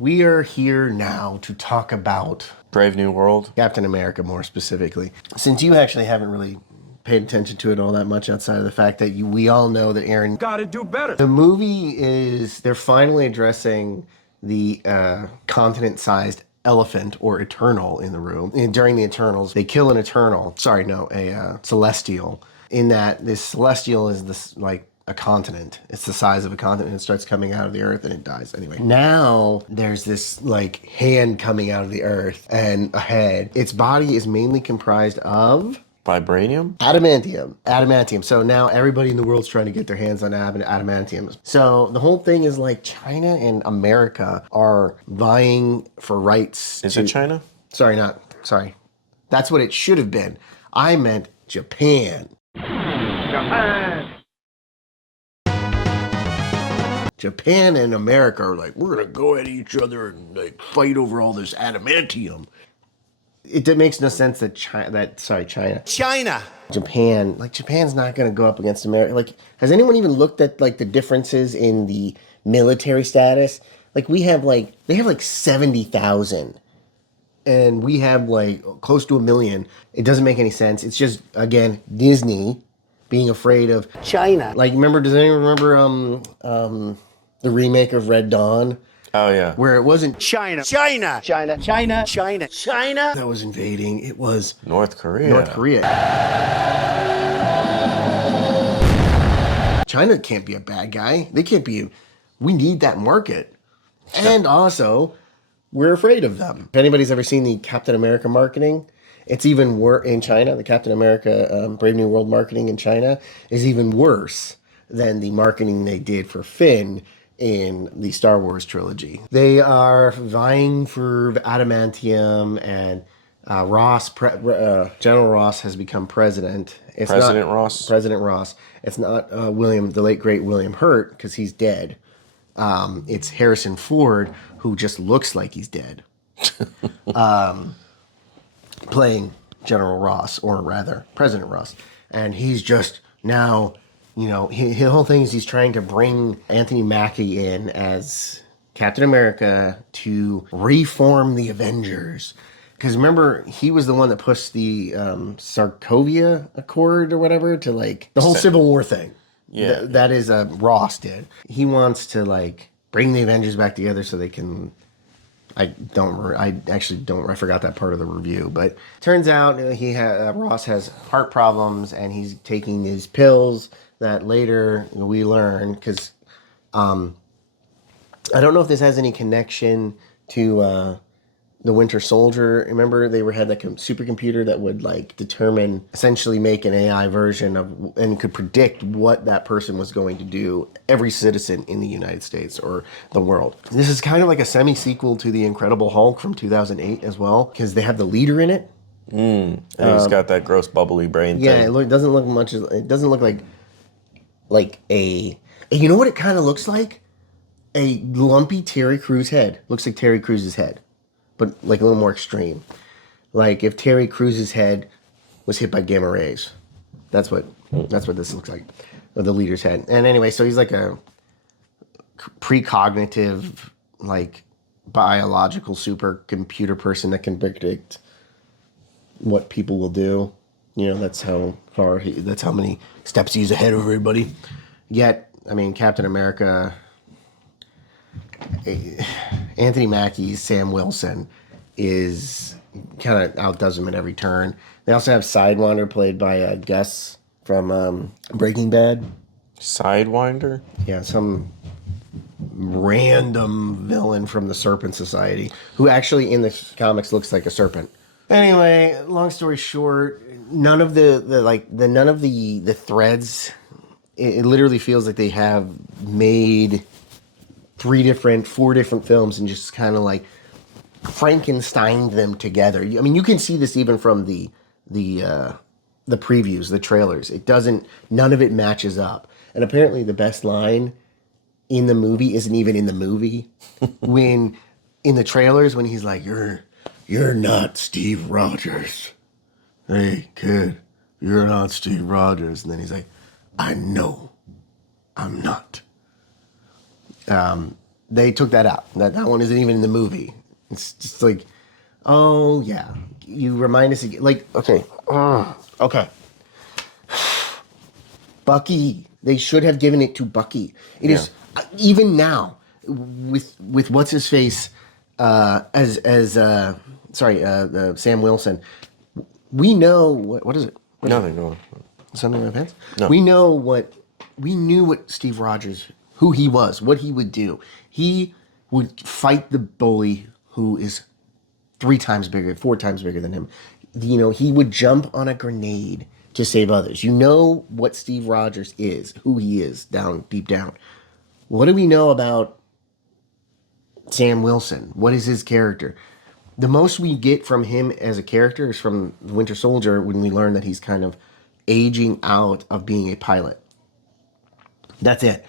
we are here now to talk about Brave New World. Captain America more specifically. Since you actually haven't really paid attention to it all that much outside of the fact that we all know that Aaron gotta do better. The movie they're finally addressing the continent-sized elephant or Eternal in the room. And during the Eternals, they kill an Eternal. Sorry, no, a Celestial. In that this Celestial is this like a continent. It's the size of a continent. It starts coming out of the earth and it dies. Anyway, now there's this like hand coming out of the earth and a head. Its body is mainly comprised of Vibranium? Adamantium. So now everybody in the world's trying to get their hands on adamantium. So the whole thing is like China and America are vying for rights. Is it China? Sorry. That's what it should have been. I meant Japan. Japan and America are like, we're going to go at each other and like fight over all this adamantium. It makes no sense that China. Japan's not going to go up against America. Like, has anyone even looked at like the differences in the military status? Like they have like 70,000 and we have like close to 1 million. It doesn't make any sense. It's just, again, Disney being afraid of China. Like, does anyone remember the remake of Red Dawn? Oh, yeah. Where it wasn't China. that was invading. It was North Korea. China can't be a bad guy. They can't be. We need that market. And also, we're afraid of them. If anybody's ever seen the Captain America marketing, it's even worse in China. The Captain America Brave New World marketing in China is even worse than the marketing they did for Finn in the Star Wars trilogy. They are vying for adamantium, and General Ross has become president. President Ross. It's not the late great William Hurt, because he's dead. It's Harrison Ford, who just looks like he's dead, playing General Ross, or rather President Ross, and he's just now. You know, his whole thing is he's trying to bring Anthony Mackie in as Captain America to reform the Avengers. Because remember, he was the one that pushed the Sokovia Accord or whatever to like the whole Civil War thing. Yeah. That is Ross did. He wants to like bring the Avengers back together so they can. I forgot that part of the review, but turns out Ross has heart problems and he's taking these pills that later we learn, because I don't know if this has any connection to the Winter Soldier. Remember, they had like a supercomputer that would like essentially make an AI version of, and could predict what that person was going to do, every citizen in the United States or the world. This is kind of like a semi-sequel to The Incredible Hulk from 2008 as well, because they have the leader in it. And he's got that gross bubbly brain thing. Yeah, it doesn't look much. It doesn't look like a. You know what it kind of looks like? A lumpy Terry Crews head. Looks like Terry Crews' head, but like a little more extreme. Like if Terry Crews' head was hit by gamma rays. That's what this looks like. Or the leader's head. And anyway, so he's like a precognitive, like biological supercomputer person that can predict what people will do. You know, that's how many steps he's ahead of everybody. Yet, I mean, Captain America, Anthony Mackie's Sam Wilson is kind of outdoes him at every turn. They also have Sidewinder, played by Gus from Breaking Bad. Sidewinder? Yeah, some random villain from the Serpent Society, who actually in the comics looks like a serpent. Anyway, long story short, none of the threads. It literally feels like they have made 4 different films and just kind of like Frankensteined them together. I mean, you can see this even from the previews, the trailers. None of it matches up. And apparently, the best line in the movie isn't even in the movie. When in the trailers, when he's like, "You're not Steve Rogers. Hey, kid, you're not Steve Rogers." And then he's like, "I know I'm not." they took that out. That one isn't even in the movie. It's just like, oh yeah, you remind us again. Like, okay, okay, Bucky. They should have given it to Bucky. It is even now with what's his face as Sam Wilson. We know what is it? Nothing going. Something in my pants? No. We knew what Steve Rogers, who he was, what he would do. He would fight the bully who is 3 times bigger, 4 times bigger than him. You know, he would jump on a grenade to save others. You know what Steve Rogers is, who he is deep down. What do we know about Sam Wilson? What is his character? The most we get from him as a character is from the Winter Soldier when we learn that he's kind of aging out of being a pilot. That's it.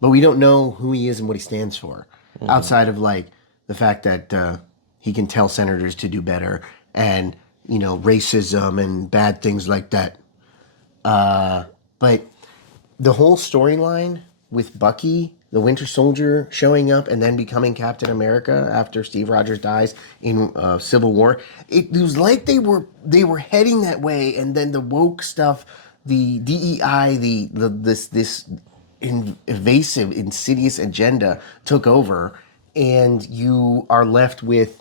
But we don't know who he is and what he stands for. Outside of like the fact that he can tell senators to do better and, you know, racism and bad things like that. But the whole storyline with Bucky, the Winter Soldier, showing up and then becoming Captain America after Steve Rogers dies in Civil War, it was like they were heading that way, and then the woke stuff, the DEI, this evasive, insidious agenda took over, and you are left with.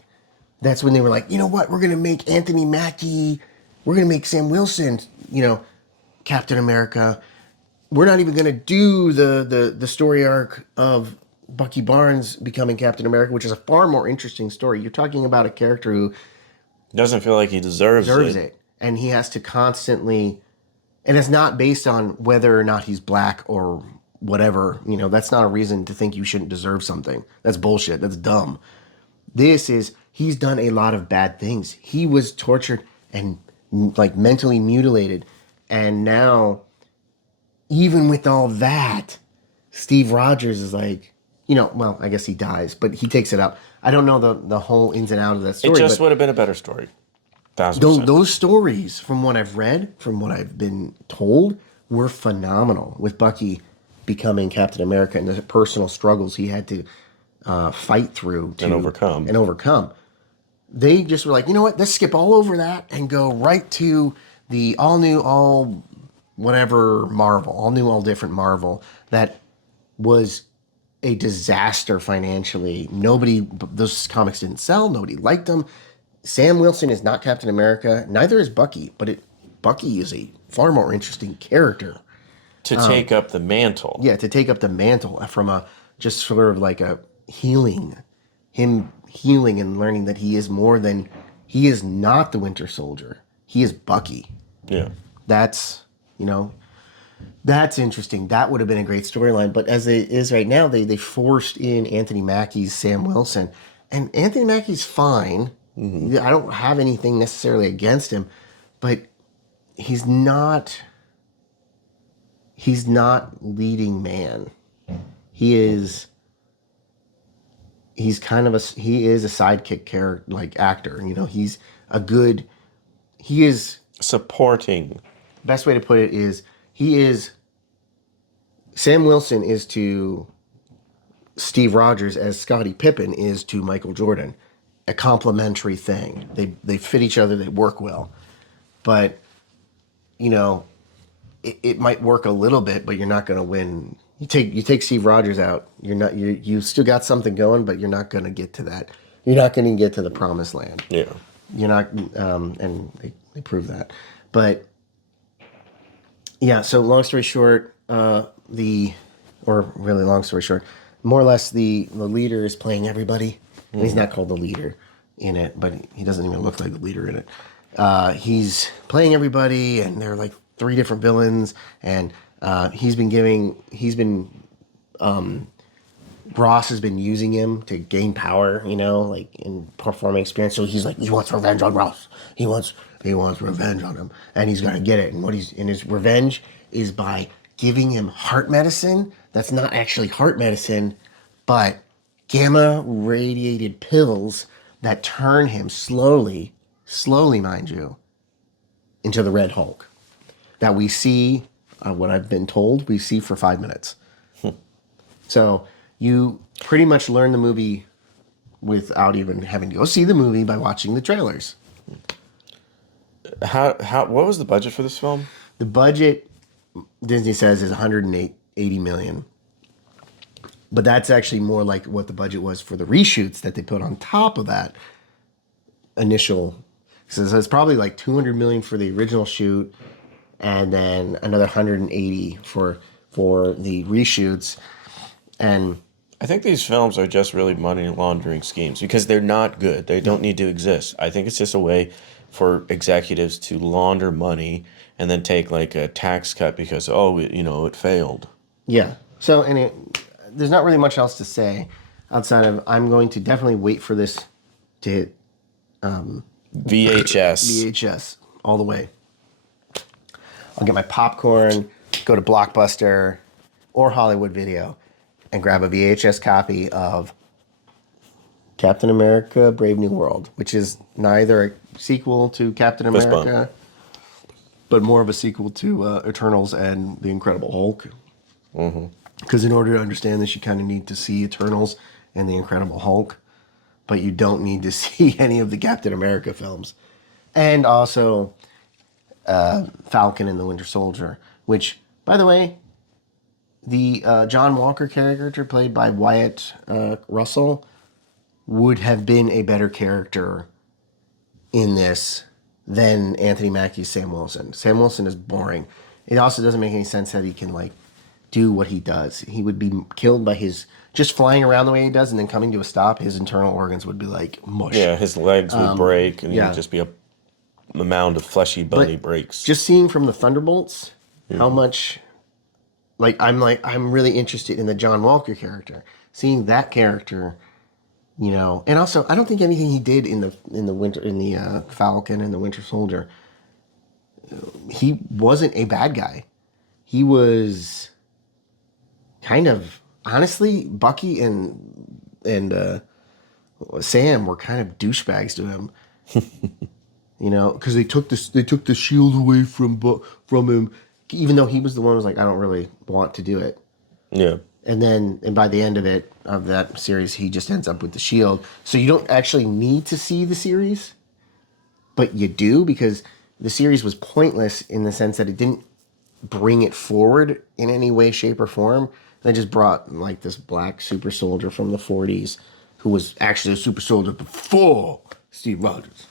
That's when they were like, you know what, we're gonna make Anthony Mackie, we're gonna make Sam Wilson, you know, Captain America. We're not even going to do the story arc of Bucky Barnes becoming Captain America, which is a far more interesting story. You're talking about a character who Doesn't feel like he deserves it. And he has to constantly, and it's not based on whether or not he's black or whatever. You know, that's not a reason to think you shouldn't deserve something. That's bullshit. That's dumb. This is, he's done a lot of bad things. He was tortured and like mentally mutilated. And now, even with all that, Steve Rogers is like, you know, well, I guess he dies, but he takes it up. I don't know the whole ins and outs of that story. It just would have been a better story. 1,000%. Those stories, from what I've read, from what I've been told, were phenomenal. With Bucky becoming Captain America and the personal struggles he had to fight through And overcome. They just were like, you know what? Let's skip all over that and go right to the all new, all whatever Marvel, all new, all different Marvel that was a disaster financially. Those comics didn't sell. Nobody liked them. Sam Wilson is not Captain America. Neither is Bucky, but Bucky is a far more interesting character. To take up the mantle. Yeah, to take up the mantle from a just sort of like a healing. Him healing and learning that he is more than, he is not the Winter Soldier. He is Bucky. Yeah. That's, you know, that's interesting. That would have been a great storyline. But as it is right now, they forced in Anthony Mackie's Sam Wilson. And Anthony Mackie's fine. Mm-hmm. I don't have anything necessarily against him. But he's not leading man. He is a sidekick character, like actor. You know, he is supporting. Best way to put it is Sam Wilson is to Steve Rogers as Scottie Pippen is to Michael Jordan. A complementary thing. They fit each other, they work well. But, you know, it might work a little bit, but you're not going to win. You take Steve Rogers out, you still got something going, but you're not going to get to that. You're not going to get to the promised land. Yeah. You're not, and they prove that. But yeah, so long story short, more or less the leader is playing everybody. And he's not called the leader in it, but he doesn't even look like the leader in it. He's playing everybody, and they're like 3 different villains, and Ross has been using him to gain power, you know, like in performing experience. So he's like, he wants revenge on Ross. He wants revenge on him, and he's gonna get it. And his revenge is by giving him heart medicine that's not actually heart medicine, but gamma radiated pills that turn him slowly, mind you, into the Red Hulk that we see. What I've been told, we see for 5 minutes. So pretty much learn the movie without even having to go see the movie by watching the trailers. What was the budget for this film? The budget, Disney says, is 180 million. But that's actually more like what the budget was for the reshoots that they put on top of that initial. So it's probably like 200 million for the original shoot, and then another 180 for the reshoots. And I think these films are just really money laundering schemes because they're not good. They don't need to exist. I think it's just a way for executives to launder money and then take like a tax cut because, it failed. yeah. So, there's not really much else to say outside of I'm going to definitely wait for this to hit VHS all the way. I'll get my popcorn, go to Blockbuster or Hollywood Video, and grab a VHS copy of Captain America: Brave New World, which is neither a sequel to Captain America, but more of a sequel to Eternals and The Incredible Hulk. Because in order to understand this, you kind of need to see Eternals and The Incredible Hulk, but you don't need to see any of the Captain America films. And also Falcon and the Winter Soldier, which, by the way, the John Walker character played by Wyatt Russell would have been a better character in this than Anthony Mackie's Sam Wilson. Sam Wilson is boring. It also doesn't make any sense that he can do what he does. He would be killed by his just flying around the way he does and then coming to a stop. His internal organs would be like mush. Yeah, his legs would break and he'd just be a mound of fleshy bony breaks. Just seeing from the Thunderbolts how much I'm really interested in the John Walker character. Seeing that character, and also I don't think anything he did in the Falcon and the Winter Soldier, he wasn't a bad guy. He was kind of, honestly, Bucky and Sam were kind of douchebags to him. Because they took the shield away from him, even though he was the one who was like, I don't really want to do it. Yeah. And by the end of that series, he just ends up with the shield. So you don't actually need to see the series, but you do, because the series was pointless in the sense that it didn't bring it forward in any way, shape, or form. They just brought this black super soldier from the 40s who was actually a super soldier before Steve Rogers.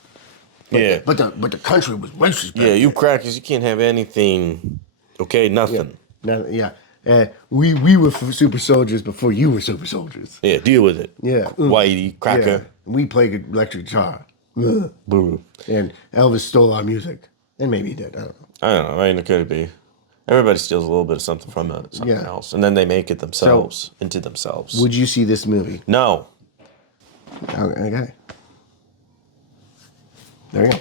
But the country was racist. Yeah, you crackers, you can't have anything. Okay, nothing. Yeah. We were super soldiers before you were super soldiers. Yeah, deal with it. Yeah. Whitey, cracker. Yeah. We played electric guitar. Boo. And Elvis stole our music. And maybe he did. I don't know. I don't know. I mean, it could be. Everybody steals a little bit of something from something else. And then they make it themselves, into themselves. Would you see this movie? No. Okay. There you go.